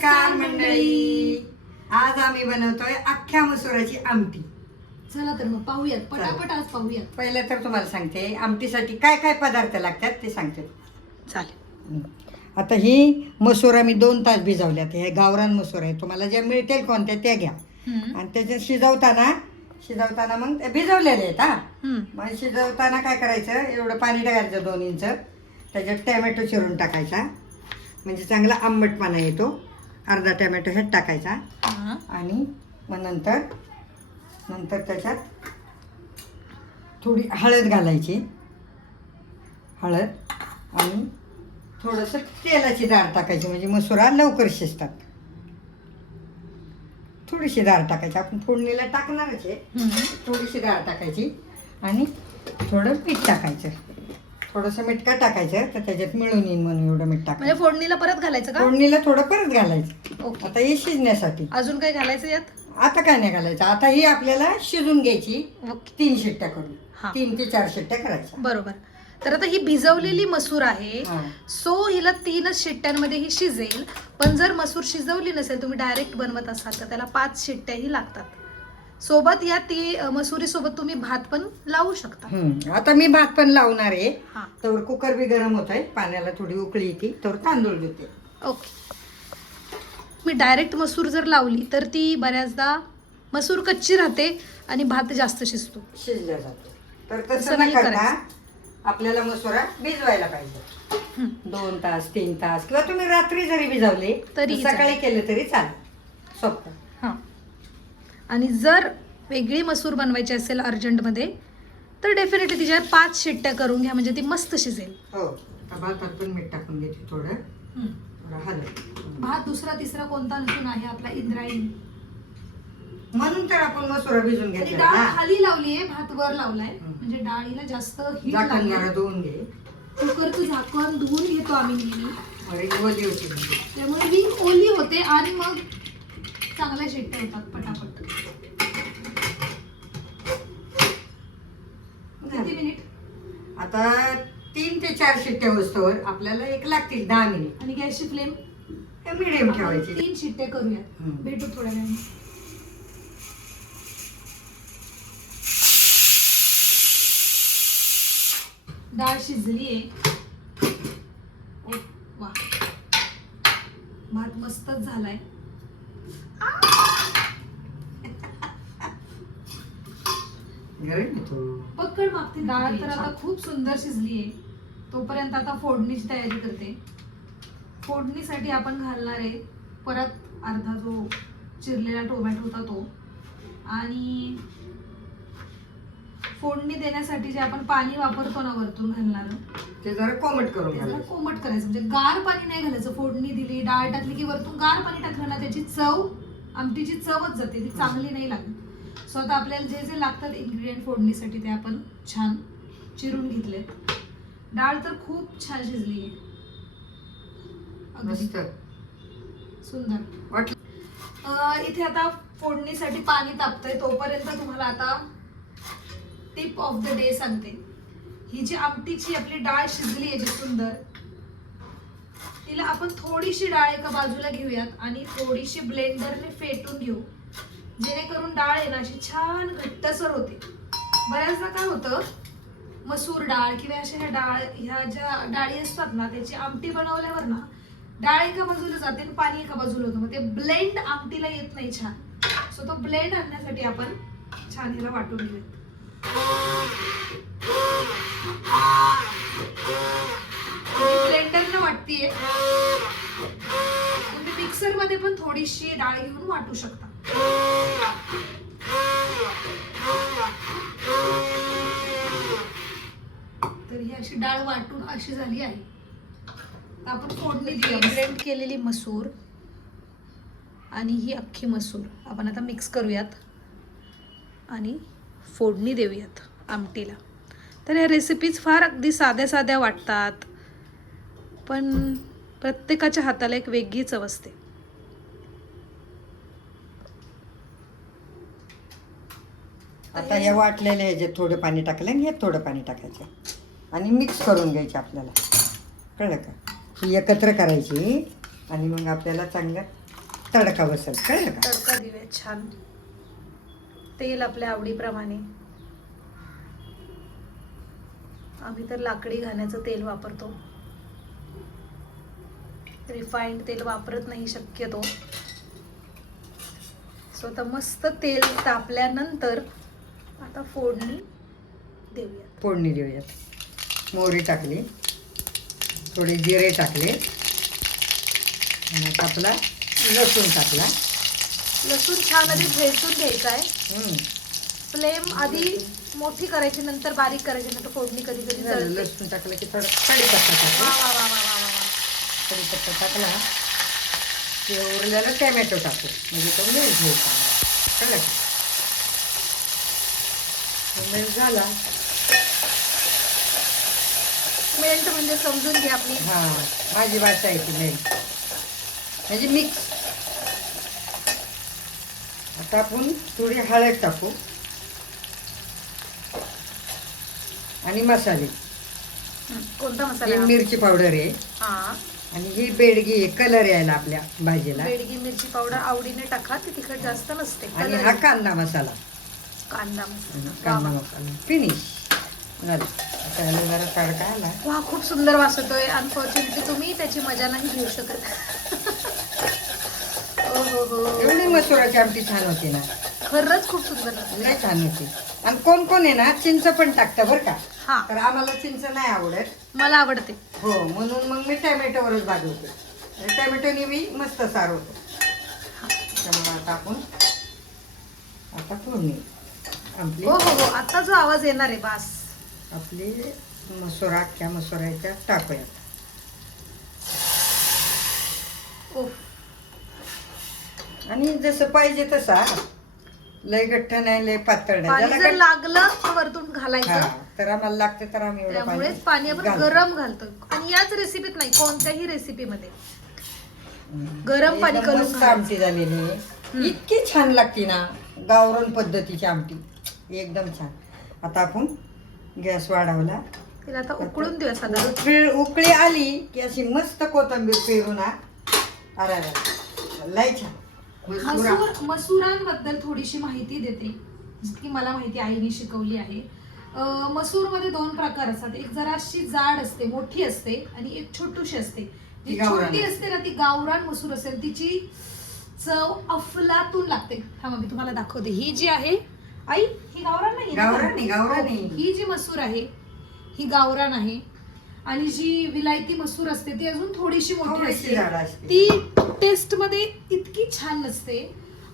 नमस्कार मंडळी. आज आम्ही बनवतोय अख्ख्या मसुराची आमटी. चला तर मग पाहूयात, पटापट आज पाहूयात. पहिलं तर तुम्हाला सांगते आमटीसाठी काय काय पदार्थ लागतात ते सांगते. चालेल. आता ही मसुरा मी 2 तास भिजवल्यात. हे गावरान मसूर आहे, तुम्हाला ज्या मिळतील कोणत्या त्या घ्या. आणि त्याच्यात शिजवताना मग ते भिजवलेले आहेत. मग शिजवताना काय करायचं, एवढं पाणी टाकायचं 2 इंच. त्याच्यात टॅमॅटो चिरून टाकायचा, म्हणजे चांगला आंबटपणा येतो. अर्धा टॅमॅटो ह्यात टाकायचा. आणि मग नंतर त्याच्यात थोडी हळद घालायची. हळद आणि थोडंसं तेलाची डाळ टाकायची, म्हणजे मसुरा लवकर शिजतात. थोडीशी डाळ टाकायची, आपण फोडणीला टाकणारच आहे. थोडीशी डाळ टाकायची आणि थोडं मीठ टाकायचं. थोडंसं मीठ का टाकायचं तर त्याच्यात मिळून येईल म्हणून एवढं मीठ टाकायचं. म्हणजे फोडणीला परत घालायचं का? फोडणीला थोडं परत घालायचं. ओके. आता हे शिजण्यासाठी. अजून काय घालायचं यात? आता काय नाही घालायचं. आता ही आपल्याला शिजून घ्यायची. ओके. 3 शिट्ट्या करून, हा. 3 ते 4 शिट्ट्या करायच्या. बरोबर. तर आता ही भिजवलेली मसूर आहे, हा. सो हिला 3च शिट्ट्यांमध्ये ही शिजेल. पण जर मसूर शिजवली नसेल, तुम्ही डायरेक्ट बनवत असाल तर त्याला 5 शिट्ट्याही लागतात. सोबत या मसुरी सोबत तुम्ही भात पण लावू शकता. आता मी भात पण लावणार आहे. हा. तर कुकर बी गरम होत आहे, पाण्याला थोडी उकळी येते, तर तांदूळ देते. ओके. मी डायरेक्ट मसूर जर लावली तर ती बऱ्याचदा मसूर कच्ची राहते आणि भात जास्त शिजतो. शिजल्या जातो. तर तसं तसं नाही न करता करायचं. आपल्याला मसुरा भिजवायला पाहिजे. 2 तास 3 तास, किंवा तुम्ही रात्री जरी भिजवले तरी सकाळी केले तरी चालेल. सोपं. हां. आणि जर वेगळी मसूर बनवायची असेल अर्जंटमध्ये तर डेफिनेटली तिच्यात 5 शिट्ट्या करून घ्या, म्हणजे ती मस्त शिजेल. हो. भातात पण मीठ टाकून घेते थोडं हलव. भात दुसरा तिसरा कोणता नसून आहे आपला इंद्रायणी. म्हणून तर आपण मसुरा भिजून आणि घेतला डाळ ना. खाली लावलीये, भात वर लावलाय, म्हणजे डाळीला जास्त हीट झाकण लागेल. जरा धुवून घे. कुकरचं झाकण धुवून घेतो आम्ही नेहमी, अरे ओली होती. त्यामुळे ही ओली होते आणि मग चांगल्या शिट्ट्या होतात पटापट. किती मिनिट? आता 3 ते 4 शिट्ट्या होस्तोवर आपल्याला एक लागतील 10 मिनिट. आणि गॅसची फ्लेम मीडियम ठेवायची. 3 शिट्ट्या करूयात. भेटू थोड्या वेळाने. डाळ शिजलीये. वा, भात मस्तच झालाय. गरम येतो. पक्कड मागते. डाळ तर आता खूप सुंदर शिजलीये. तोपर्यंत आता फोडणीची तयारी करते. फोडणीसाठी आपण घालणार आहे परत अर्धा जो चिरलेला टोमॅटो होता तो. आणि फोडणी देण्यासाठी जे आपण पाणी वापरतो ना वरतून घालणार, ते जरा कोमट करून ते जरा घालायचं. कोमट करायचं. म्हणजे गार पाणी नाही घालायचं. फोडणी दिली, डाळ टाकली की वरतून गार पाणी टाकलं ना, त्याची चव, आमटीची चवच जाते, ती चांगली नाही लागत. सो आता आपल्याला जे जे लागतात इन्ग्रेडियंट फोडणीसाठी ते आपण छान चिरून घेतलेत. डाळ तर खूप छान शिजली आहे. मस्त सुंदर वाटलं. इथे आता फोडणीसाठी पाणी तापतंय. तोपर्यंत तुम्हाला आता टिप ऑफ द डे सांगते. ही जी आमटीची आपली डाळ शिजली आहे जी सुंदर, तिला आपण थोडीशी डाळ एका बाजूला घेऊयात आणि थोडीशी ब्लेंडरने फेटून घेऊ, जेणेकरून डाळ आहे ना अशी छान घट्टसर होते. बऱ्याचदा काय होतं, मसूर डाळ किंवा अशा ह्या ज्या डाळी असतात ना, त्याची आमटी बनवल्यावर ना डाळ एका बाजूला जाते आणि पाणी एका बाजूला होतं. मग ते ब्लेंड आमटीला येत नाही छान. सो तो ब्लेंड आणण्यासाठी आपण छान हिला वाटून घेऊयात. ब्लेंडरनं वाटतीये. तुम्ही मिक्सर मध्ये पण थोडीशी डाळ घेऊन वाटू शकता. तर ही अशी डाळ वाटून अशी झाली आहे. आपण फोडणी देऊया. ब्लेंड केलेली मसूर आणि ही अख्खी मसूर आपण आता मिक्स करूयात आणि फोडणी देऊयात आमटीला. तर या रेसिपीज फार अगदी साध्या साध्या वाटतात, पण प्रत्येकाच्या हाताला एक वेगळी चव असते. आता हे वाटलेले ह्याच्यात थोडं पाणी टाकलं आणि हे थोडं पाणी टाकायचं आणि मिक्स करून घ्यायचे आपल्याला. कळलं का? ही एकत्र करायची आणि मग आपल्याला चांगलं तडका बसेल, कळलं का? तडका देऊया छान. तेल आपल्या आवडीप्रमाणे. आम्ही तर लाकडी घाण्याचं तेल वापरतो, रिफाईंड तेल वापरत नाही शक्यतो. सो आता मस्त तेल तापल्यानंतर आता फोडणी देऊया. फोडणी देऊयात. मोहरी टाकली, थोडे जिरे टाकले, आणि आता आपला लसूण टाकला. लसूण छान आधी भेटून घ्यायचा आहे. हम्म. फ्लेम आधी मोठी करायची, नंतर बारीक करायची, नंतर फोडणी कधी कधी झालं, जळते. लसूण टाकलं की थोडं कढीपत्ता वा टाकला. वा वा वा वा वा वा. कढीपत्ता टाकला की उरलेला टॅमॅटो टाकू, म्हणजे तो मेल्ट होईल चांगला, कळलं का? मेल्ट झाला. मेल्ट म्हणजे समजून घ्या आपली. हां, माझी भाषा आहे ती मेल्ट, म्हणजे मिक्स. आता आपण थोडी हळद टाकू आणि मसाले. कोणता ही मसाला? मिरची पावडर आहे हा, आणि ही बेडगी आहे, कलर यायला आपल्या भाजीला. बेडगी मिरची पावडर आवडीने टाका, ती तिखट जास्त नसते. आणि कलर हा कांदा मसाला. कांदा मसाला. कांदा वा वा. मसाला फिनिश झालं. आता याला जरा तडका आला. वा, खूप सुंदर वास येतोय. अनफॉर्च्युनेटली तुम्ही त्याची मजा नाही घेऊ शकत. ओ हो हो, एवढी मसुराची आमटी छान होती ना, खरंच खूप सुंदर लागते. लय छान होती. आणि कोण कोण आहे ना चिंच पण टाकतं बरं का, हा, तर आम्हाला चिंच नाही आवडत. मला आवडते. हो, म्हणून मग मी टॅमॅटोवरच भागवते. टॅमॅटोने बी मस्त सार होतं. त्यामुळे आता आपण आता फोडणी आपली हो हो हो, आता जो आवाज येणार आहे बास. आपली मसुरा, अख्ख्या मसुराच्या टाकूयात. ओ, आणि जसं पाहिजे तसा, लय घट्ट नाही लय पातळ नाही. पाणी ज्याला जर घट्ट- लागलं तर वरतून हा, घालायचं. तर आम्हाला लागतं तर आम्ही एवढं त्यामुळेच पाणी आपण घालतो. गरम घालतो. आणि याच रेसिपीत नाही, कोणत्याही रेसिपीमध्ये गरम पाणी एकदम करून मस्त घालायचं. आमटी झालेली आहे. इतकी छान लागते ना गावरान पद्धतीची आमटी, एकदम छान. आता आपण गॅस वाढवला. तिला आता उकळून देऊया साधारण. उकळी आली की अशी मस्त कोथिंबीर पेरू ना, अरे लय छान. मसुरा. मसुरांबद्दल थोडीशी माहिती देते, की मला माहिती आईने शिकवली आहे. मसूरमध्ये 2 प्रकार असतात. एक जराशी जाड असते, मोठी असते, आणि एक छोटूशी असते. जी गावरान. छोटी असते ना, ती गावरान मसूर असेल, तिची चव अफलातून लागते. हा, मग मी तुम्हाला दाखवते. ही जी आहे आई, ही गावरान नाही ना? गावरान आहे, गावरान आहे. ही जी मसूर आहे ही गावरान आहे. आणि जी विलायती मसूर असते ती अजून थोडीशी मोठी थोडीशी जाड असते, असते. ती टेस्ट मध्ये इतकी छान नसते.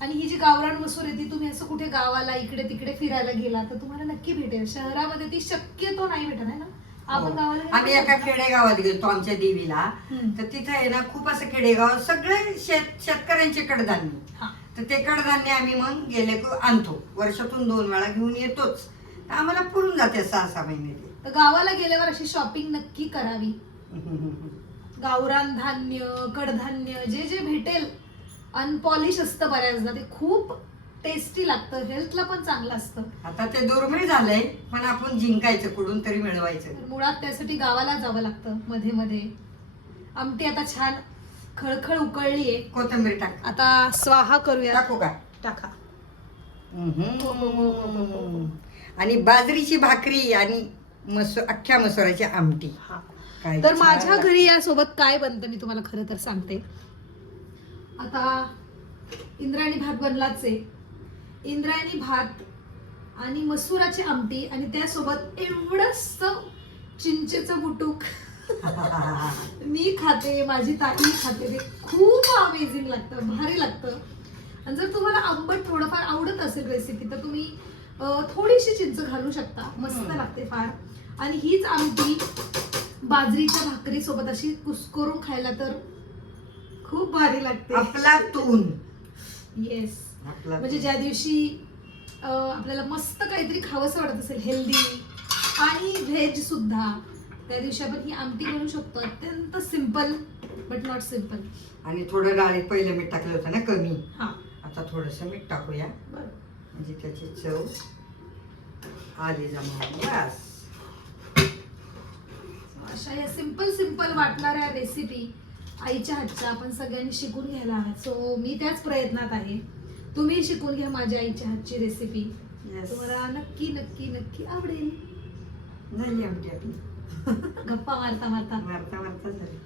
आणि ही जी गावरान मसूर आहे ती तुम्ही असं कुठे गावाला इकडे तिकडे फिरायला गेला तर तुम्हाला नक्की भेटेल. शहरामध्ये ती शक्यतो नाही भेटत आहे ना. आपण हो. गावाला आम्ही एका खेडेगावात गेलो आमच्या देवीला, हम्म. तर तिथे आहे ना खूप असं खेडेगाव, सगळे शेतकऱ्यांचे कडधान्य. हा. तर ते कडधान्य आम्ही मग गेले की आणतो, वर्षातून 2 वेळा घेऊन येतोच. तर आम्हाला पुरून जाते 6-6 महिने ते. तर गावाला गेल्यावर अशी शॉपिंग नक्की करावी. गावरान धान्य, कडधान्य जे जे भेटेल, अनपॉलिश असतं बऱ्याचदा, ते खूप टेस्टी लागतं, हेल्थला पण चांगलं असतं. आता ते दुर्मिळ झालंय, पण आपण जिंकायचं, कुठून तरी मिळवायचं. तर मुळात त्यासाठी गावाला जावं लागतं मध्ये मध्ये. आमटी आता छान खळखळ उकळली आहे. कोथिंबीर टाक. आता स्वाहा करूया. टाकू का? टाका. आणि बाजरीची भाकरी आणि अख्ख्या मसुराची आमटी. हा. काय तर छान माझ्या लागते. घरी यासोबत काय बनतं मी तुम्हाला खरं तर सांगते. आता इंद्रायणी भात बनलाच आहे. इंद्रायणी भात आणि मसुराची आमटी आणि त्यासोबत एवढंच चिंचेचं बुटूक मी खाते, माझी ताई खाते. ते खूप अमेझिंग लागतं, भारी लागतं. आणि जर तुम्हाला आंबट थोडंफार आवडत असेल रेसिपी तर तुम्ही थोडीशी चिंच घालू शकता. मस्त लागते फार. आणि हीच आमटी बाजरीच्या भाकरी सोबत अशी कुस्करून खायला तर खूप भारी लागते. अफलातून. येस. अफलातून. म्हणजे ज्या दिवशी आपल्याला मस्त काहीतरी खावंसं वाटत असेल, हेल्दी आणि व्हेज सुद्धा, त्या दिवशी आपण ही आमटी बनवू शकतो. अत्यंत सिंपल बट नॉट सिंपल. आणि थोडं डाळीत पहिलं मीठ टाकलं होतं ना कमी, हा, आता थोडंसं मीठ टाकूया, बरं. म्हणजे त्याची चव आली जमा. बस. अशा या सिंपल वाटणाऱ्या रेसिपी आईच्या हातच्या आपण सगळ्यांनी शिकून घ्यायला हव्यात. सो मी त्याच प्रयत्नात आहे. तुम्ही शिकून घ्या माझ्या आईच्या हातची रेसिपी. Yes. तुम्हाला नक्की नक्की नक्की आवडेल. झाली आमटी आपली. गप्पा मारता मारता मारता मारता झाली.